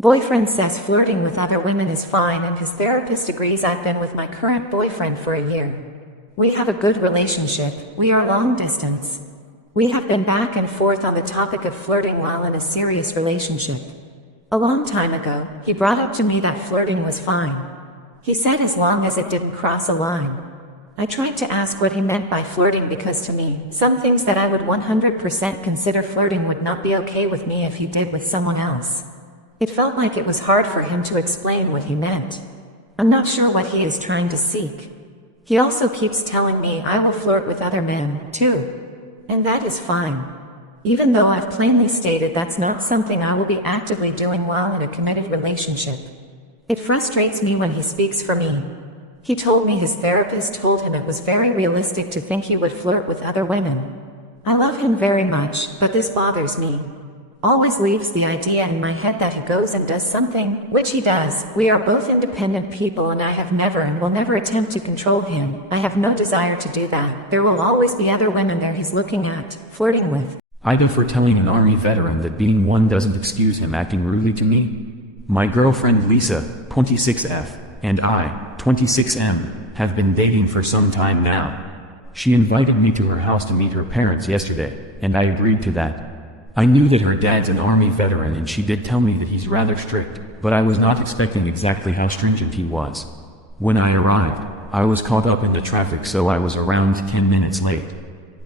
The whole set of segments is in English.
Boyfriend says flirting with other women is fine and his therapist agrees. I've been with my current boyfriend for a year. We have a good relationship, we are long distance. We have been back and forth on the topic of flirting while in a serious relationship. A long time ago, he brought up to me that flirting was fine. He said as long as it didn't cross a line. I tried to ask what he meant by flirting because to me, some things that I would 100% consider flirting would not be okay with me if he did with someone else. It felt like it was hard for him to explain what he meant. I'm not sure what he is trying to seek. He also keeps telling me I will flirt with other men, too. And that is fine. Even though I've plainly stated that's not something I will be actively doing while in a committed relationship. It frustrates me when he speaks for me. He told me his therapist told him it was very realistic to think he would flirt with other women. I love him very much, but this bothers me. Always leaves the idea in my head that he goes and does something, which he does. We are both independent people and I have never and will never attempt to control him. I have no desire to do that. There will always be other women there he's looking at, flirting with. Ida for telling an army veteran that being one doesn't excuse him acting rudely to me. My girlfriend Lisa, 26F, and I, 26M, have been dating for some time now. She invited me to her house to meet her parents yesterday, and I agreed to that. I knew that her dad's an army veteran and she did tell me that he's rather strict, but I was not expecting exactly how stringent he was. When I arrived, I was caught up in the traffic so I was around 10 minutes late.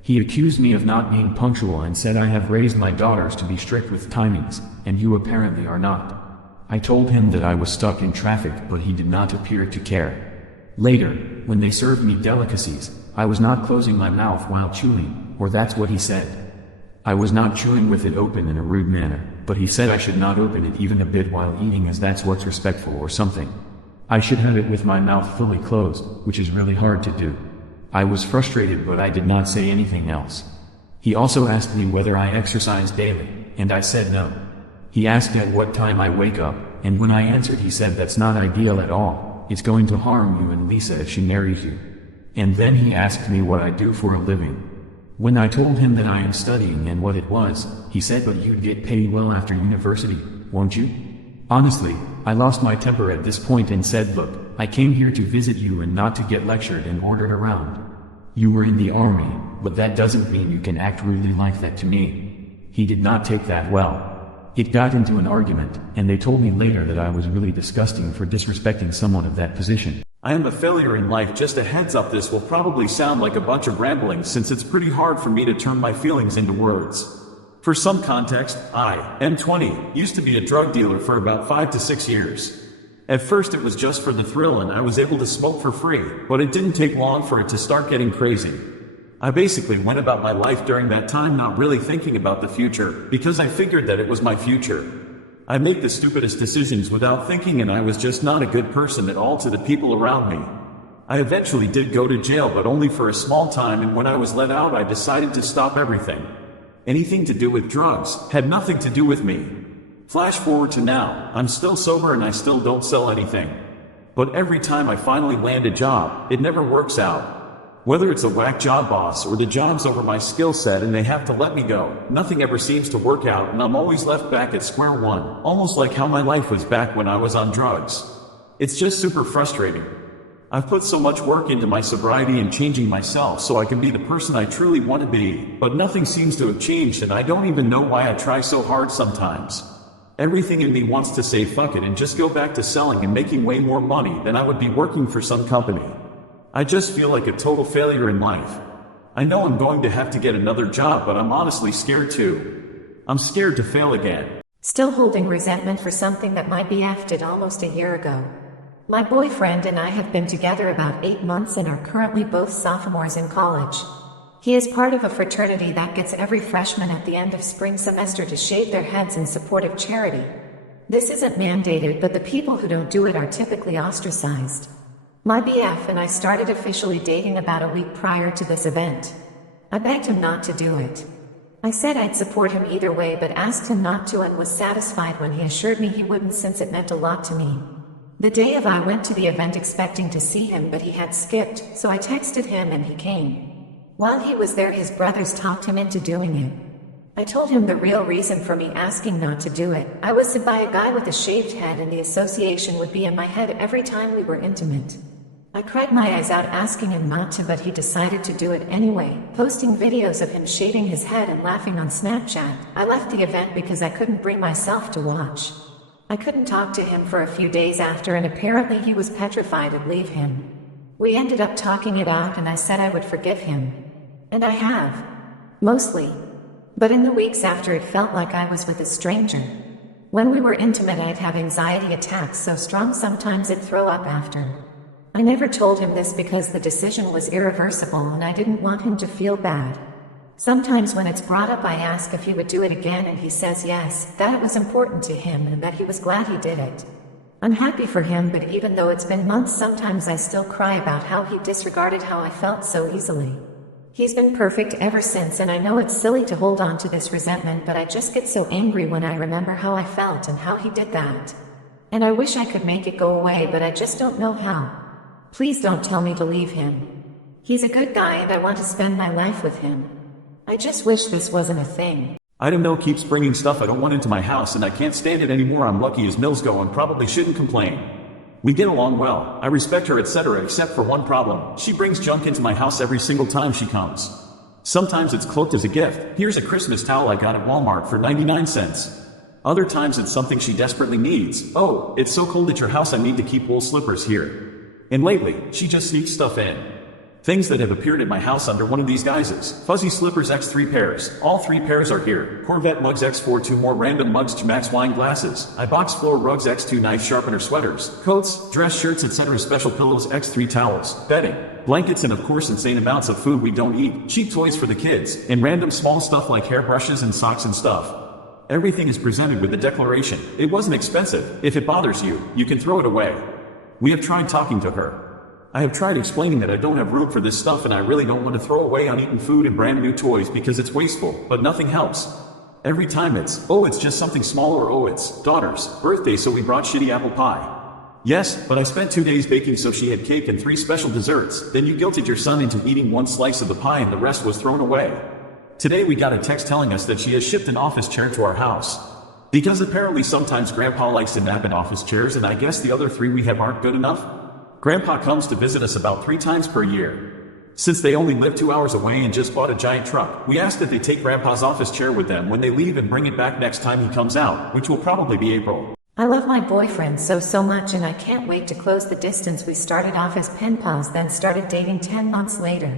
He accused me of not being punctual and said I have raised my daughters to be strict with timings, and you apparently are not. I told him that I was stuck in traffic but he did not appear to care. Later, when they served me delicacies, I was not closing my mouth while chewing, or that's what he said. I was not chewing with it open in a rude manner, but he said I should not open it even a bit while eating as that's what's respectful or something. I should have it with my mouth fully closed, which is really hard to do. I was frustrated but I did not say anything else. He also asked me whether I exercise daily, and I said no. He asked at what time I wake up, and when I answered he said that's not ideal at all, it's going to harm you and Lisa if she marries you. And then he asked me what I do for a living. When I told him that I am studying and what it was, he said but you'd get paid well after university, won't you? Honestly, I lost my temper at this point and said look, I came here to visit you and not to get lectured and ordered around. You were in the army, but that doesn't mean you can act rudely like that to me. He did not take that well. It got into an argument, and they told me later that I was really disgusting for disrespecting someone of that position. I am a failure in life. Just a heads up, this will probably sound like a bunch of rambling since it's pretty hard for me to turn my feelings into words. For some context, I am 20, used to be a drug dealer for about 5 to 6 years. At first it was just for the thrill and I was able to smoke for free, but it didn't take long for it to start getting crazy. I basically went about my life during that time not really thinking about the future, because I figured that it was my future. I make the stupidest decisions without thinking and I was just not a good person at all to the people around me. I eventually did go to jail but only for a small time, and when I was let out I decided to stop everything. Anything to do with drugs had nothing to do with me. Flash forward to now, I'm still sober and I still don't sell anything. But every time I finally land a job, it never works out. Whether it's a whack job boss or the job's over my skill set and they have to let me go, nothing ever seems to work out and I'm always left back at square one, almost like how my life was back when I was on drugs. It's just super frustrating. I've put so much work into my sobriety and changing myself so I can be the person I truly want to be, but nothing seems to have changed and I don't even know why I try so hard sometimes. Everything in me wants to say fuck it and just go back to selling and making way more money than I would be working for some company. I just feel like a total failure in life. I know I'm going to have to get another job, but I'm honestly scared too. I'm scared to fail again. Still holding resentment for something that might be effed almost a year ago. My boyfriend and I have been together about 8 months and are currently both sophomores in college. He is part of a fraternity that gets every freshman at the end of spring semester to shave their heads in support of charity. This isn't mandated, but the people who don't do it are typically ostracized. My BF and I started officially dating about a week prior to this event. I begged him not to do it. I said I'd support him either way but asked him not to and was satisfied when he assured me he wouldn't since it meant a lot to me. The day of I went to the event expecting to see him but he had skipped, so I texted him and he came. While he was there his brothers talked him into doing it. I told him the real reason for me asking not to do it. I was to buy a guy with a shaved head and the association would be in my head every time we were intimate. I cried my eyes out asking him not to, but he decided to do it anyway, posting videos of him shaving his head and laughing on Snapchat. I left the event because I couldn't bring myself to watch. I couldn't talk to him for a few days after, and apparently he was petrified I'd leave him. We ended up talking it out and I said I would forgive him. And I have. Mostly. But in the weeks after, it felt like I was with a stranger. When we were intimate, I'd have anxiety attacks so strong sometimes I'd throw up after. I never told him this because the decision was irreversible and I didn't want him to feel bad. Sometimes when it's brought up, I ask if he would do it again and he says yes, that it was important to him and that he was glad he did it. I'm happy for him, but even though it's been months, sometimes I still cry about how he disregarded how I felt so easily. He's been perfect ever since, and I know it's silly to hold on to this resentment, but I just get so angry when I remember how I felt and how he did that. And I wish I could make it go away, but I just don't know how. Please don't tell me to leave him. He's a good guy and I want to spend my life with him. I just wish this wasn't a thing. Item No keeps bringing stuff I don't want into my house and I can't stand it anymore. I'm lucky as mills go and probably shouldn't complain. We get along well, I respect her, etc., except for one problem. She brings junk into my house every single time she comes. Sometimes it's cloaked as a gift. Here's a Christmas towel I got at Walmart for 99 cents. Other times it's something she desperately needs. Oh, it's so cold at your house I need to keep wool slippers here. And lately, she just sneaks stuff in. Things that have appeared at my house under one of these guises. Fuzzy slippers X3 pairs. All 3 pairs are here. Corvette mugs X4, 2 more random mugs, Max wine glasses. iBox floor rugs X2, knife sharpener sweaters. Coats, dress shirts, etc. Special pillows X3 towels. Bedding. Blankets, and of course insane amounts of food we don't eat. Cheap toys for the kids. And random small stuff like hairbrushes and socks and stuff. Everything is presented with the declaration, it wasn't expensive. If it bothers you, you can throw it away. We have tried talking to her. I have tried explaining that I don't have room for this stuff and I really don't want to throw away uneaten food and brand new toys because it's wasteful, but nothing helps. Every time it's, oh, it's just something small, or oh, it's daughter's birthday so we brought shitty apple pie. Yes, but I spent 2 days baking so she had cake and 3 special desserts. Then you guilted your son into eating 1 slice of the pie and the rest was thrown away. Today we got a text telling us that she has shipped an office chair to our house. Because apparently sometimes Grandpa likes to nap in office chairs and I guess the other 3 we have aren't good enough. Grandpa comes to visit us about 3 times per year. Since they only live 2 hours away and just bought a giant truck, we asked that they take Grandpa's office chair with them when they leave and bring it back next time he comes out, which will probably be April. I love my boyfriend so much and I can't wait to close the distance. We started off as pen pals, then started dating 10 months later.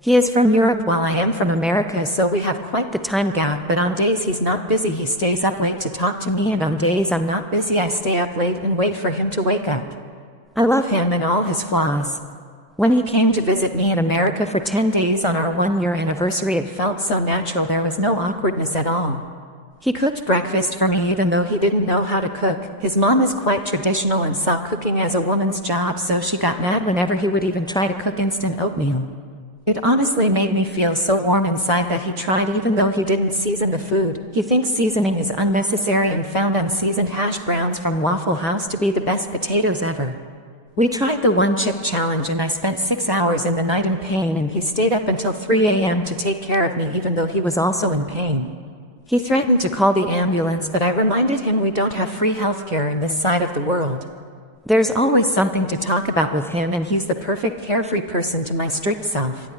He is from Europe while I am from America, so we have quite the time gap, but on days he's not busy he stays up late to talk to me, and on days I'm not busy I stay up late and wait for him to wake up. I love him and all his flaws. When he came to visit me in America for 10 days on our 1-year anniversary, it felt so natural, there was no awkwardness at all. He cooked breakfast for me even though he didn't know how to cook. His mom is quite traditional and saw cooking as a woman's job, so she got mad whenever he would even try to cook instant oatmeal. It honestly made me feel so warm inside that he tried even though he didn't season the food. He thinks seasoning is unnecessary and found unseasoned hash browns from Waffle House to be the best potatoes ever. We tried the 1-chip challenge and I spent 6 hours in the night in pain, and he stayed up until 3 a.m. to take care of me even though he was also in pain. He threatened to call the ambulance, but I reminded him we don't have free healthcare in this side of the world. There's always something to talk about with him, and he's the perfect carefree person to my strict self.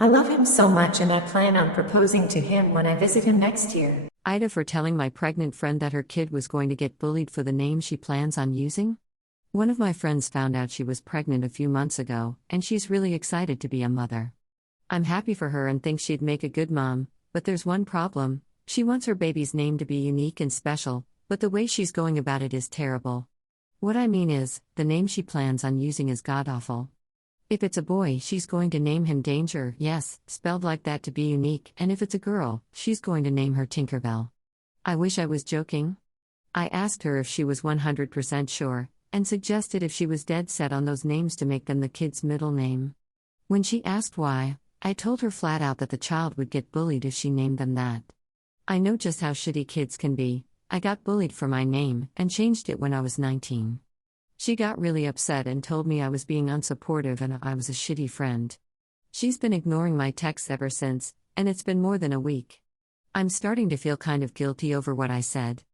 I love him so much and I plan on proposing to him when I visit him next year. Ida for telling my pregnant friend that her kid was going to get bullied for the name she plans on using. One of my friends found out she was pregnant a few months ago, and she's really excited to be a mother. I'm happy for her and think she'd make a good mom, but there's one problem. She wants her baby's name to be unique and special, but the way she's going about it is terrible. What I mean is, the name she plans on using is god-awful. If it's a boy, she's going to name him Danger, yes, spelled like that to be unique, and if it's a girl, she's going to name her Tinkerbell. I wish I was joking. I asked her if she was 100% sure, and suggested if she was dead set on those names to make them the kid's middle name. When she asked why, I told her flat out that the child would get bullied if she named them that. I know just how shitty kids can be. I got bullied for my name, and changed it when I was 19. She got really upset and told me I was being unsupportive and I was a shitty friend. She's been ignoring my texts ever since, and it's been more than a week. I'm starting to feel kind of guilty over what I said.